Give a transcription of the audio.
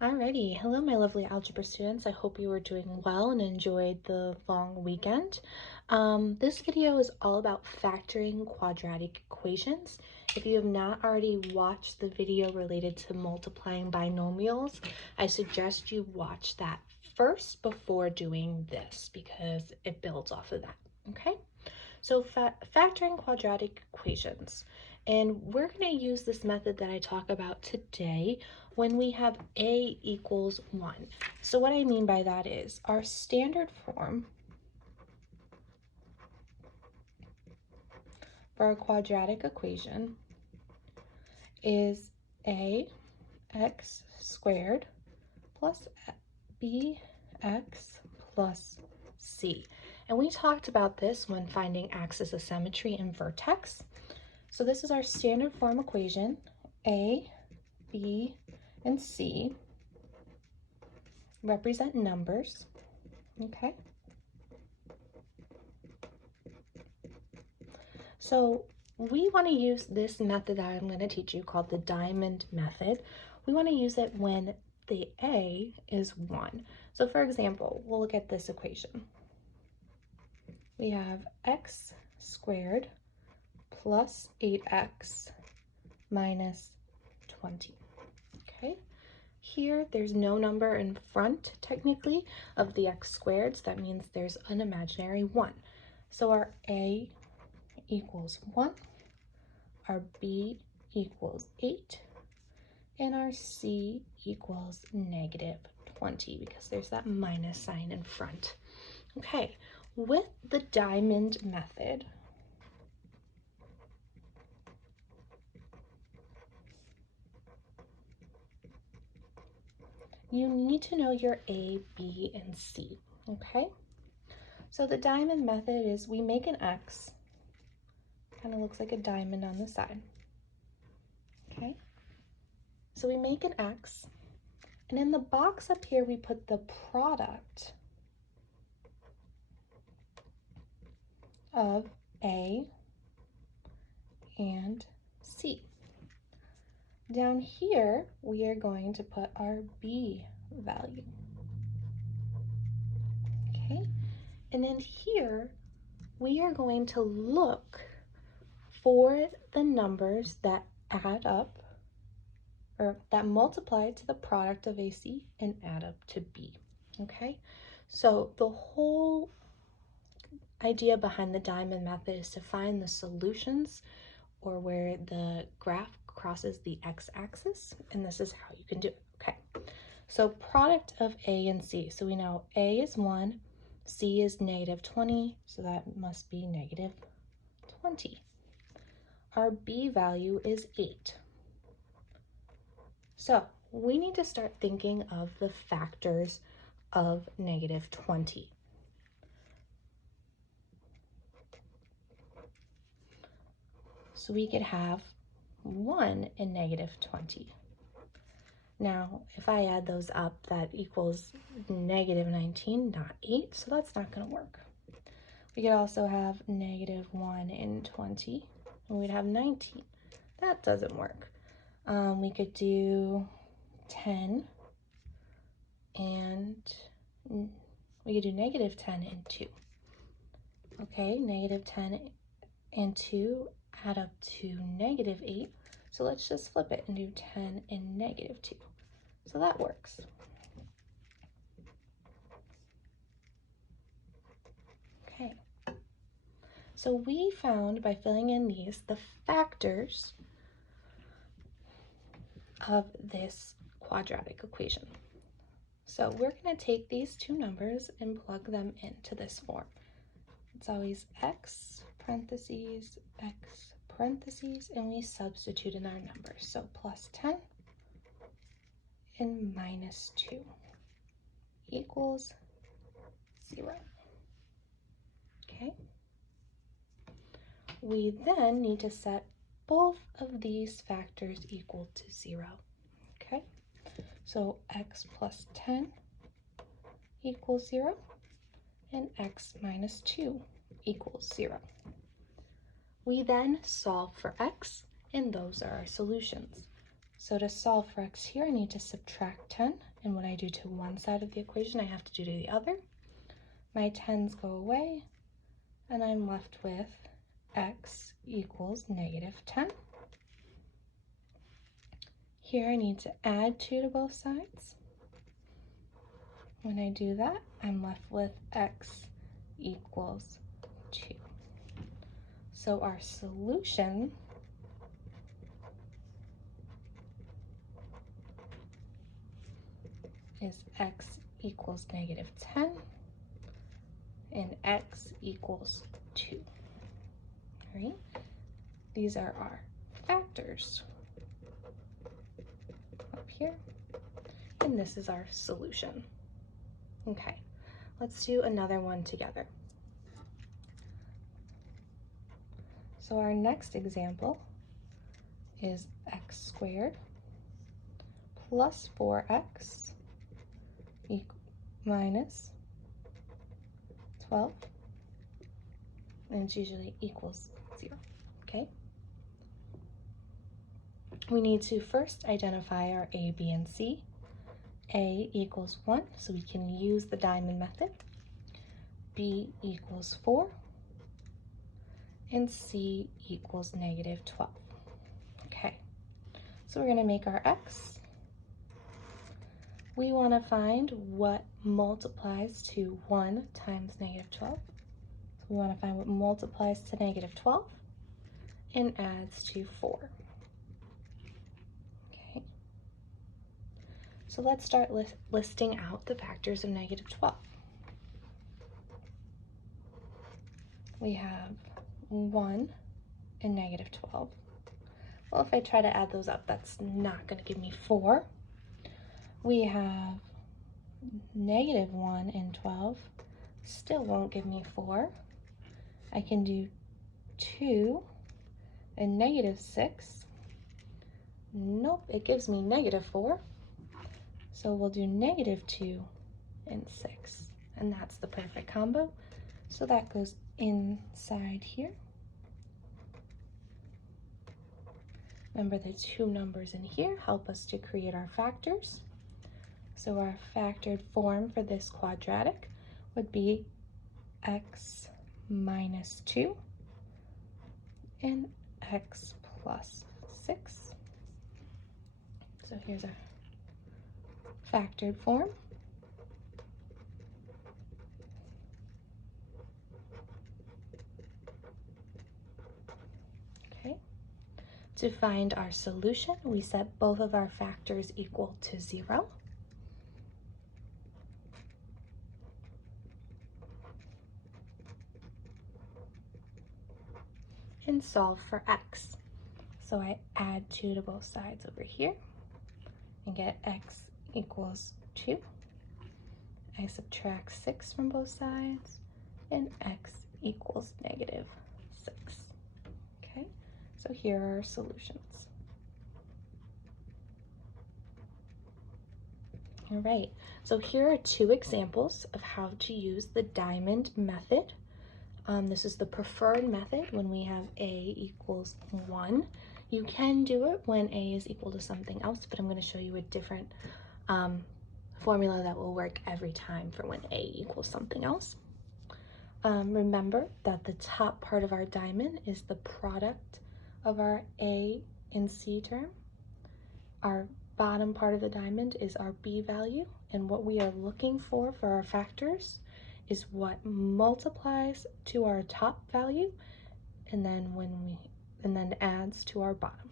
Alrighty, hello my lovely algebra students. I hope you are doing well and enjoyed the long weekend. This video is all about factoring quadratic equations. If you have not already watched the video related to multiplying binomials, I suggest you watch that first before doing this because it builds off of that, okay? So factoring quadratic equations. And we're going to use this method that I talk about today when we have a equals 1. So what I mean by that is our standard form for a quadratic equation is ax squared plus bx plus c. And we talked about this when finding axis of symmetry and vertex. So this is our standard form equation. A, B, and C represent numbers, okay? So we want to use this method that I'm going to teach you called the diamond method. We want to use it when the A is 1. So for example, we'll look at this equation. We have x squared plus 8x minus 20, okay? Here, there's no number in front, technically, of the x squared, so that means there's an imaginary 1. So our A equals 1, our B equals 8, and our C equals negative 20 because there's that minus sign in front. Okay, with the diamond method, you need to know your A, B, and C, okay? So the diamond method is we make an X, kind of looks like a diamond on the side, okay? So we make an X, and in the box up here, we put the product of A and C. Down here, we are going to put our B value, okay? And then here, we are going to look for the numbers that add up or that multiply to the product of AC and add up to B, okay? So the whole idea behind the diamond method is to find the solutions or where the graph crosses the x-axis, and this is how you can do it, okay? So product of A and C, so we know A is 1, C is negative 20, so that must be negative 20. Our B value is 8. So we need to start thinking of the factors of negative 20. So we could have 1 and negative 20. Now, if I add those up, that equals negative 19, not 8, so that's not going to work. We could also have negative 1 and 20, and we'd have 19. That doesn't work. We could do 10, and we could do negative 10 and 2. Okay, negative 10 and 2 add up to negative 8. So let's just flip it and do 10 and negative 2. So that works. Okay. So we found by filling in these the factors of this quadratic equation. So we're going to take these two numbers and plug them into this form. It's always x parentheses, x parentheses, and we substitute in our numbers. So plus 10 and minus 2 equals 0. Okay. We then need to set both of these factors equal to 0. Okay. So x plus 10 equals 0 and x minus 2 equals 0. We then solve for x, and those are our solutions. So to solve for x here, I need to subtract 10. And what I do to one side of the equation, I have to do to the other. My 10s go away, and I'm left with x equals -10. Here I need to add 2 to both sides. When I do that, I'm left with x equals 2. So our solution is x equals -10 and x equals 2. All right? These are our factors up here, and this is our solution. Okay, let's do another one together. So our next example is x squared plus 4x minus 12, and it's usually equals 0, okay? We need to first identify our a, b, and c. A equals 1, so we can use the diamond method. B equals 4, and C equals -12. Okay, so we're going to make our x. We want to find what multiplies to 1 times -12. So we want to find what multiplies to -12 and adds to 4. Okay, so let's start listing out the factors of -12. We have 1 and -12. Well, if I try to add those up, that's not going to give me 4. We have -1 and 12, still won't give me 4. I can do 2 and -6. Nope, it gives me -4. So we'll do -2 and 6, and that's the perfect combo. So that goes inside here. Remember, the 2 numbers in here help us to create our factors. So our factored form for this quadratic would be x minus 2 and x plus 6. So here's our factored form. Okay. To find our solution, we set both of our factors equal to 0. And solve for x. So I add 2 to both sides over here and get x equals 2. I subtract 6 from both sides, and x equals -6. Okay, so here are our solutions. All right, so here are 2 examples of how to use the diamond method. This is the preferred method when we have a equals 1. You can do it when a is equal to something else, but I'm going to show you a different formula that will work every time for when a equals something else. Remember that the top part of our diamond is the product of our a and c term. Our bottom part of the diamond is our b value, and what we are looking for our factors is what multiplies to our top value and then adds to our bottom.